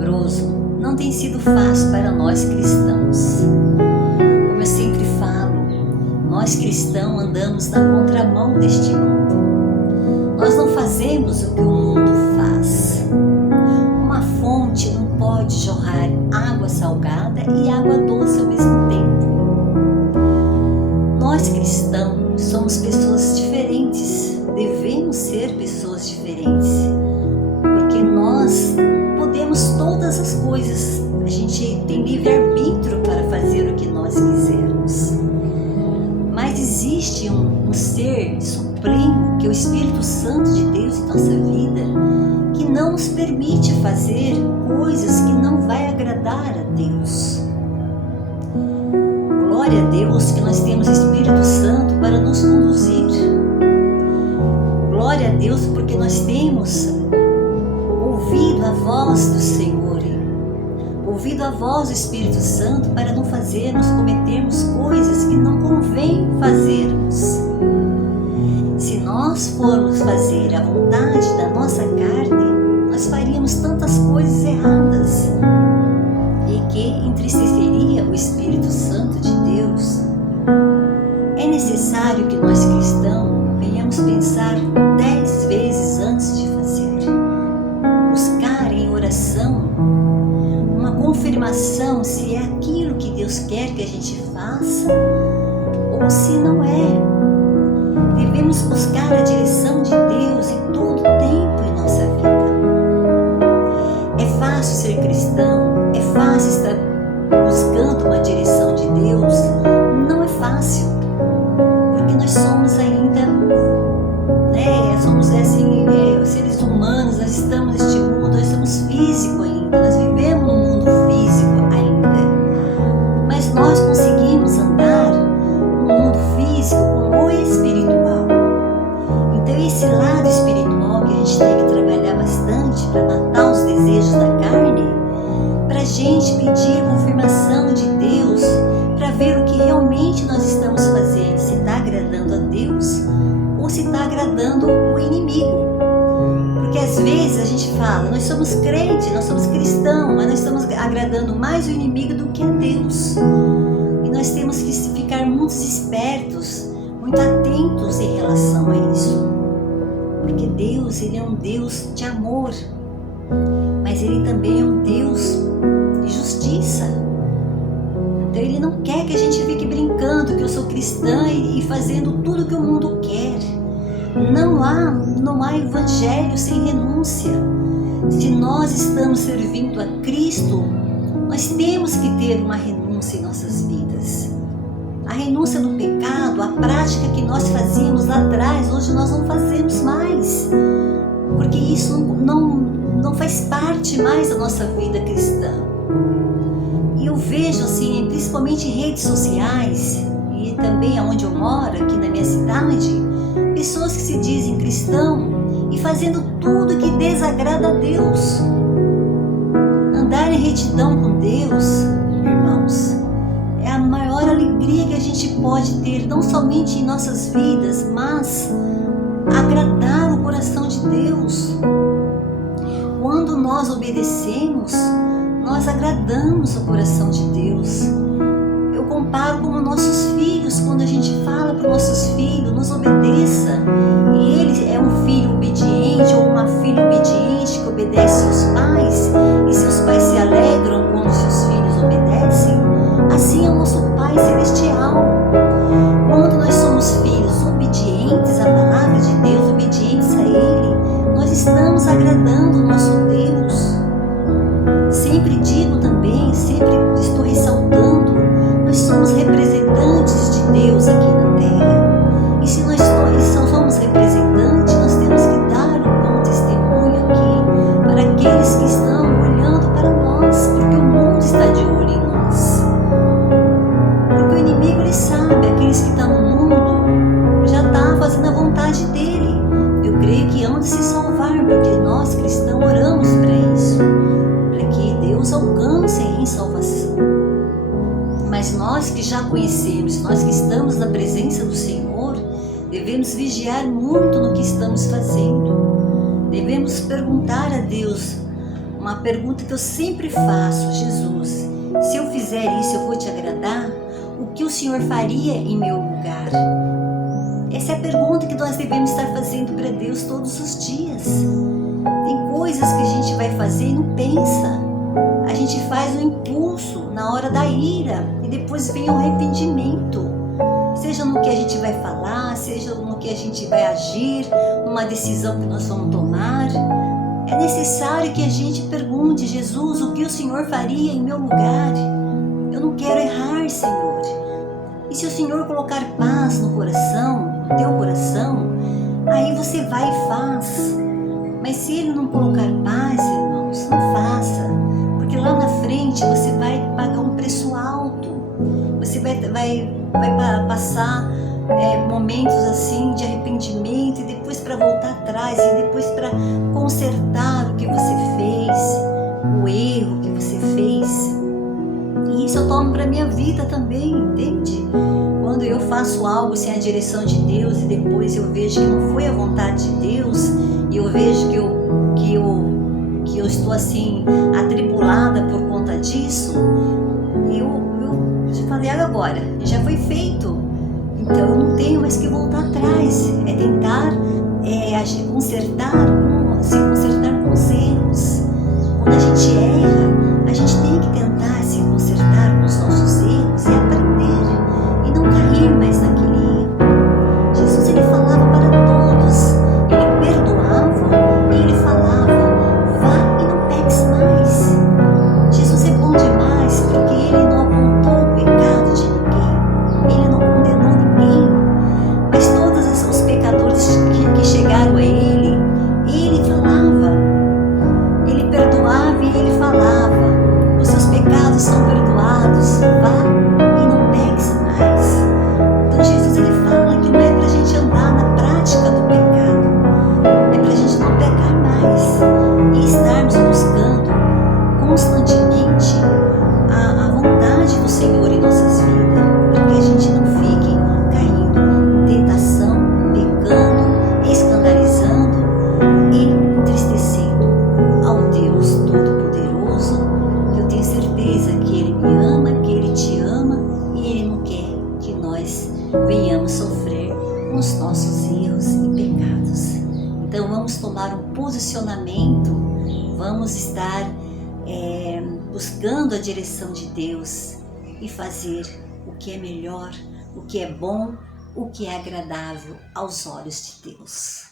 tenebroso não tem sido fácil para nós cristãos. Como eu sempre falo, nós cristãos andamos na contramão deste mundo. Nós não fazemos o que o mundo faz. Uma fonte não pode jorrar água salgada e água doce ao mesmo tempo. Nós cristãos somos pessoas diferentes, devemos ser pessoas diferentes, porque nós podemos todas as coisas, a gente tem livre-arbítrio para fazer o que nós quisermos. Mas existe um ser supremo, que é o Espírito Santo de Deus em nossa vida, que não nos permite fazer coisas que não vai agradar a Deus. Glória a Deus que nós temos o Espírito Santo para nos conduzir. Glória a Deus porque nós temos ouvido a voz do Senhor, ouvido a voz do Espírito Santo para não cometermos coisas que não convém fazermos. Se nós formos fazer a vontade da nossa carne, nós faríamos tantas coisas erradas e que entristeceria o Espírito Santo de Deus. É necessário que nós cristãos venhamos pensar 10 vezes antes de fazer. Buscar em oração uma confirmação se é aquilo que Deus quer que a gente faça ou se não é. Devemos buscar a direção de Deus em todo tempo em nossa vida. É fácil ser cristão? É fácil estar buscando uma direção de Deus? Não é fácil, porque nós somos ainda, seres humanos, nós estamos neste mundo, nós somos físicos ainda, nós vivemos no mundo físico ainda, mas nós conseguimos andar no mundo físico com o espiritual. Então esse lado espiritual que a gente tem que trabalhar bastante para matar os desejos da carne, para a gente pedir a confirmação de Deus, para ver o que realmente nós estamos fazendo, se está agradando a Deus ou se está agradando o inimigo. Porque às vezes a gente fala, nós somos crentes, nós somos cristãos, mas nós estamos agradando mais o inimigo do que a Deus. E nós temos que ficar muito espertos, muito atentos em relação a isso. Porque Deus, Ele é um Deus de amor, mas Ele também é um Deus de justiça. Então Ele não quer que a gente fique brincando que eu sou cristã e fazendo tudo que o mundo quer. Não há evangelho sem renúncia. Se nós estamos servindo a Cristo, nós temos que ter uma renúncia em nossas vidas. A renúncia do pecado, a prática que nós fazíamos lá atrás, hoje nós não fazemos mais, porque isso não faz parte mais da nossa vida cristã. E eu vejo assim, principalmente em redes sociais e também onde eu moro, aqui na minha cidade, pessoas que se dizem cristão e fazendo tudo que desagrada a Deus. Andar em retidão com Deus, irmãos, é a maior alegria que a gente pode ter, não somente em nossas vidas, mas agradar o coração de Deus. Quando nós obedecemos, nós agradamos o coração de Deus. Eu comparo como nossos filhos, quando a gente fala para os nossos filhos, nos obedeça, e ele é um filho obediente ou uma filha obediente que obedece seus pais, e seus pais se alegram quando seus filhos obedecem, assim é o nosso Pai Celestial. Quando nós somos filhos obedientes à palavra de Deus, obedientes a Ele, nós estamos agradando o nosso Deus. Sempre digo também, sempre estou ressaltando, nós somos representantes de Deus aqui na terra. E se nós somos representantes, nós temos que dar um bom testemunho aqui para aqueles que estão olhando para nós, porque o mundo está de olho em nós. Porque o inimigo, ele sabe, aqueles que estão no mundo já estão fazendo a vontade dele. Eu creio que hão de se salvar, porque nós cristãos oramos para isso, para que Deus alcance em salvação. Mas nós que já conhecemos, nós que estamos na presença do Senhor, devemos vigiar muito no que estamos fazendo. Devemos perguntar a Deus uma pergunta que eu sempre faço: Jesus, se eu fizer isso, eu vou te agradar? O que o Senhor faria em meu lugar? Essa é a pergunta que nós devemos estar fazendo para Deus todos os dias. Tem coisas que a gente vai fazer e não pensa. A gente faz no impulso, na hora da ira, e depois vem o arrependimento. Seja no que a gente vai falar, seja no que a gente vai agir, numa decisão que nós vamos tomar. É necessário que a gente pergunte: Jesus, o que o Senhor faria em meu lugar? Eu não quero errar, Senhor. E se o Senhor colocar paz no coração, no teu coração, aí você vai e faz. Mas se Ele não colocar paz, irmãos, não faça. Porque lá na frente você vai pagar um preço alto. Você vai passar momentos assim de arrependimento, e depois para voltar atrás, e depois para consertar o que você fez, o erro que você fez. E isso eu tomo para minha vida também, entende? Quando eu faço algo sem a direção de Deus e depois eu vejo que não foi a vontade de Deus, e eu vejo que eu estou assim atribulada por conta disso, eu falei: agora, já foi feito, então eu não tenho mais que voltar atrás. É tentar se consertar com os erros. Quando a gente erra, a gente tem que tentar se consertar com os nossos erros e aprender e não cair mais naquele erro. Jesus, ele falava para todos, ele perdoava e ele falava: vá e não peques mais. Jesus é bom demais, porque ele não apontou o pecado de ninguém, ele não condenou ninguém, mas todos os pecadores que chegaram a ele falava, ele perdoava e ele falava: os seus pecados são perdoados, vá e não peques mais. Então Jesus, ele fala que não é para a gente andar na prática do pecado, é para a gente não pecar mais e estarmos buscando constantemente a vontade do Senhor em nossas vidas, para que a gente não fique caindo em tentação, pecando, escandalizando e entristecendo ao Deus Todo-Poderoso, que eu tenho certeza que Ele me ama, que Ele te ama, e Ele não quer que nós venhamos sofrer com os nossos erros e pecados. Então vamos tomar um posicionamento, vamos estar buscando a direção de Deus e fazer o que é melhor, o que é bom, o que é agradável aos olhos de Deus.